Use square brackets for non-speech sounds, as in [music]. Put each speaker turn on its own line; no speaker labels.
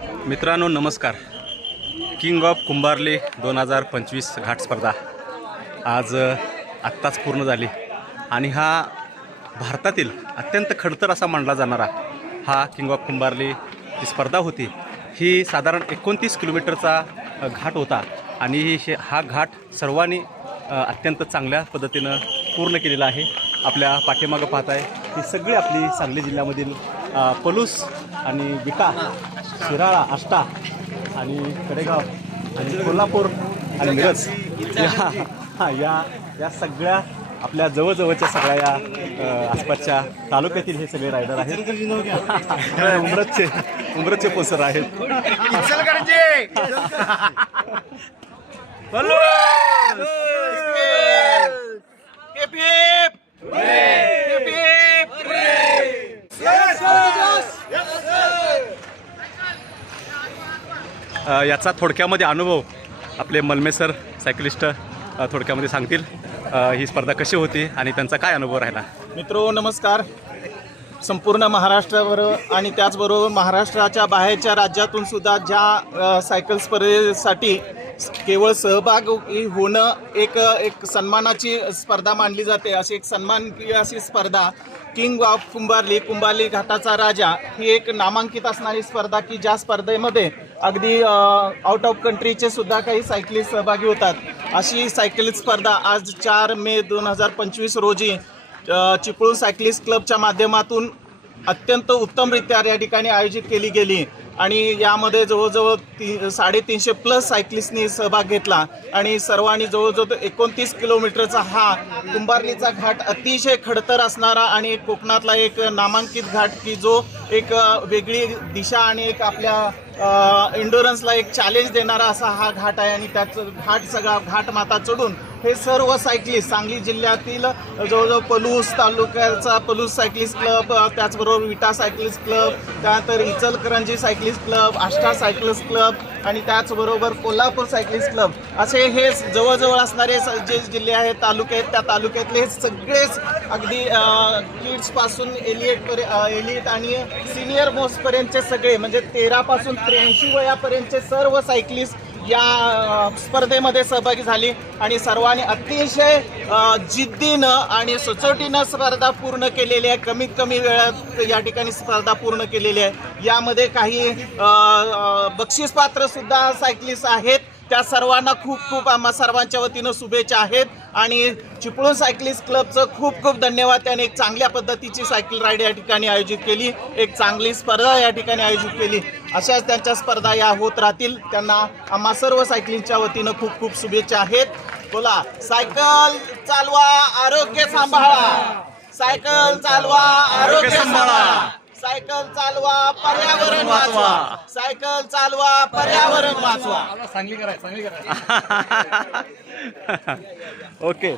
मित्रांनो नमस्कार. King of कुंभारले दोन हजार पंचवीस घाट स्पर्धा आज आत्ताच पूर्ण झाली. आणि हा भारतातील अत्यंत खडतर असा मानला जाणारा हा किंग ऑफ कुंभारली जी स्पर्धा होती ही साधारण एकोणतीस किलोमीटरचा घाट होता. आणि हा घाट सर्वांनी अत्यंत चांगल्या पद्धतीनं पूर्ण केलेला आहे. आपल्या पाठीमागं पाहताय ही सगळी आपली सांगली जिल्ह्यामधील पलूस आणि विटा शिराळा आष्टा आणि कडेगाव आणि कोल्हापूर आणि मिरज. या या या सगळ्या आपल्या जवळजवळच्या सगळ्या या आसपासच्या तालुक्यातील हे सगळे रायडर आहेत. [laughs] उमरतचे उमरतचे पोसर आहेत. [laughs] याचा थोडक्यामध्ये अनुभव आपले मलमे सर सायकलिस्ट थोडक्यामध्ये सांगतील. ही स्पर्धा कशी होती आणि त्यांचा काय अनुभव राहिला?
मित्रो नमस्कार. संपूर्ण महाराष्ट्रावर आणि त्याचबरोबर महाराष्ट्राच्या बाहेरच्या राज्यातून सुद्धा ज्या सायकल स्पर्धेसाठी केवळ सहभाग होणं एक एक सन्मानाची स्पर्धा मानली जाते. अशी एक सन्मान अशी स्पर्धा किंग ऑफ कुंभारली कुंभारली घाटाचा राजा ही एक नामांकित असणारी स्पर्धा की ज्या स्पर्धेमध्ये अगदी आउट ऑफ कंट्रीचे सुद्धा काही सायकलिस्ट सहभागी होतात. अशी सायकल स्पर्धा आज चार मे दोन हजार पंचवीस रोजी चिपळूण सायकलिस्ट क्लबच्या माध्यमातून अत्यंत उत्तमरित्या या ठिकाणी आयोजित केली गेली. आणि यामध्ये जवळजवळ ती साडेतीनशे प्लस सायकलिस्टनी सहभाग घेतला. आणि सर्वांनी जवळजवळ एकोणतीस किलोमीटरचा हा कुंभारलीचा घाट अतिशय खडतर असणारा आणि कोकणातला एक नामांकित घाट की जो एक वेगळी दिशा आणि एक आपल्या इंडोरन्सला एक चॅलेंज देणारा असा हा घाट आहे. आणि त्याच घाट सगळा घाट माता चढून हे सर्व सायकलिस्ट सांगली जिल्ह्यातील जवळजवळ पलूस तालुक्याचा पलूस सायकलिस्ट क्लब त्याचबरोबर विटा सायकलिस्ट क्लब त्यानंतर Ichalkaranji cyclist club Ashta cyclist club आणि त्याचबरोबर कोल्हापूर सायकलिस्ट क्लब. असे हे जवळजवळ असणारे जे जिल्हे आहेत तालुके आहेत त्या तालुक्यातले हे सगळेच अगदी किड्सपासून एलिएट एलिएट आणि सिनियर मोस्टपर्यंतचे सगळे म्हणजे तेरापासून त्र्याऐंशी वयापर्यंतचे सर्व सायकलिस्ट या स्पर्धेमध्ये सहभागी झाली आणि सर्वांनी अतिशय जिद्दीनं आणि सचोटीनं स्पर्धा पूर्ण केलेली आहे. कमीत कमी वेळात या ठिकाणी स्पर्धा पूर्ण केलेली आहे. यामध्ये काही अ, अ, बक्षीसपात्र सुद्धा सायकलिस्ट आहेत. त्या सर्वांना खूप खूप आम्हा सर्वांच्या वतीनं शुभेच्छा आहेत. आणि चिपळूण सायकलिस्ट क्लबचं खूप खूप धन्यवाद. त्याने एक चांगल्या पद्धतीची सायकल राईड या ठिकाणी आयोजित केली. एक चांगली स्पर्धा या ठिकाणी आयोजित केली. अशाच त्यांच्या स्पर्धा या होत राहतील. त्यांना आम्हा सर्व सायकलिंगच्या वतीनं खूप खूप शुभेच्छा आहेत. बोला सायकल चालवा आरोग्य सांभाळा. सायकल चालवा आरोग्य सांभाळा. सायकल चालवा पर्यावरण वाचवा. सायकल चालवा पर्यावरण वाचवा. [laughs]
ओके.